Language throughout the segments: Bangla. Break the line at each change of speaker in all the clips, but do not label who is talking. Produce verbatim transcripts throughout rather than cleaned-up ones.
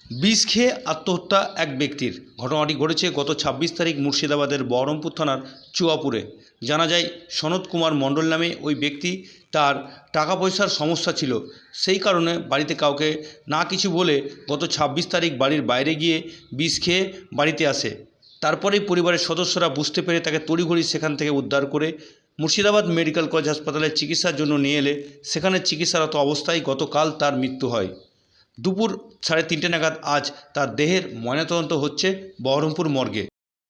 বিষ খেয়ে আত্মহত্যা এক ব্যক্তির। ঘটনাটি ঘটেছে গত ছাব্বিশ তারিখ মুর্শিদাবাদের বহরমপুর থানার চুয়াপুরে। জানা যায় সনৎ কুমার মণ্ডল নামে ওই ব্যক্তি, তার টাকা পয়সার সমস্যা ছিল, সেই কারণে বাড়িতে কাউকে না কিছু বলে গত ছাব্বিশ তারিখ বাড়ির বাইরে গিয়ে বিষ খেয়ে বাড়িতে আসে। তারপরেই পরিবারের সদস্যরা বুঝতে পেরে তাকে তড়িঘড়ি সেখান থেকে উদ্ধার করে মুর্শিদাবাদ মেডিকেল কলেজ হাসপাতালে চিকিৎসার জন্য নিয়ে এলে সেখানে চিকিৎসারত অবস্থায় গতকাল তার মৃত্যু হয়। দুপুর সাড়ে তিনটে নাগাদ আজ তার দেহের ময়নাতদন্ত হচ্ছে বহরমপুর মর্গে।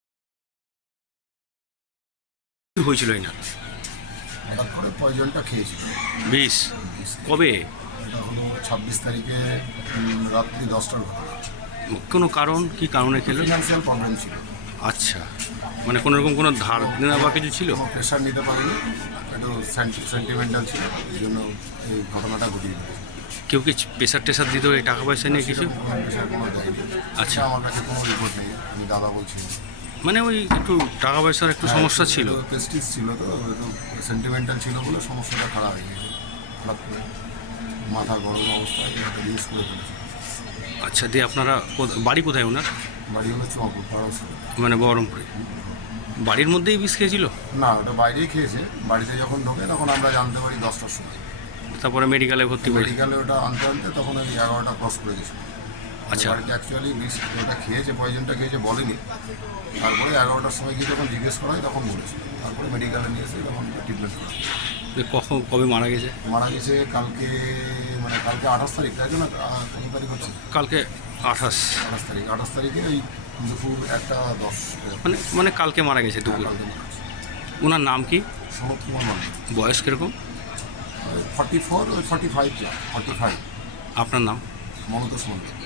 কি হয়েছিল এই না?
হঠাৎ করে পয়জনটা খেয়েছিল।
বিষ কবে?
এটা হলো ছাব্বিশ তারিখে উম, রাত্রি দশটার ঘটনা।
কোনো কারণ কি কারণে খেলো?
ফিনান্সিয়াল প্রবলেম ছিল,
আচ্ছা, মানে কোনো রকম কোনো ধার দেনা বা কিছু ছিল?
কোনো প্রেশার নিতে পারিনি, একটু সেন্টিমেন্টাল ছিল, এই জন্য এই ঘটনাটা ঘটিয়ে দিয়েছে।
কেউ কি প্রেশার টেশার দিত এই টাকা পয়সা নিয়ে কিছু?
সেরকম কোনো প্রেশার কোনো দেয়নি।
আচ্ছা।
আমার কাছে কোনো রিপোর্ট নেই, আমি দাদা বলছি।
মানে ওই একটু টাকা পয়সার একটু সমস্যা ছিল।
প্রেস্টিজ ছিল, তো একটু সেন্টিমেন্টাল ছিল বলে সমস্যাটা খারাপ হয়ে গেছে। হঠাৎ করে মাথা গরম অবস্থায় একটা জিনিস করে ফেলেছে।
আচ্ছা, দিয়ে আপনারা কো- বাড়ি কোথায় ওনার?
বাড়ি হলো চুয়াপুর পাড়া।
মানে বহরমপুরে। বাড়ির মধ্যেই বিষ খেয়েছিল?
না, ওটা বাইরেই খেয়েছে। বাড়িতে যখন ঢোকে তখন আমরা জানতে পারি দশটার সময়।
তারপরে মেডিকেলে ভর্তি করে?
মেডিকেলে ওটা আনতে আনতে তখন ওই এগারোটা ক্রস করে গেছে।
আচ্ছা।
বাড়িতে অ্যাকচুয়ালি বিষ ওটা খেয়েছে, পয়জনটা খেয়েছে বলেনি। তারপরে এগারোটার সময় গিয়ে যখন জিজ্ঞেস করা হয় তখন বলেছে। তারপরে মেডিকেলে নিয়ে এসে তখন ট্রিটমেন্ট করা হয়।
এ কখন কবে মারা গেছে?
মারা গেছে কালকে, মানে কালকে আঠাশ তারিখ, তাই জন্য কোন তারিখ হচ্ছে?
কালকে আঠাশ।
আঠাশ তারিখ আঠাশ তারিখে ওই দুপুর একটা দশ।
মানে মানে কালকে মারা গেছে দুপুর।
কালকে মারা গেছে।
ওনার নাম কি?
সনৎ কুমার মণ্ডল।
বয়স কিরকম?
ফর্টি ফোর ওই ফর্টি ফাইভ ফর্টি ফাইভ।
আপনার নাম?
মমতাজ মণ্ডল।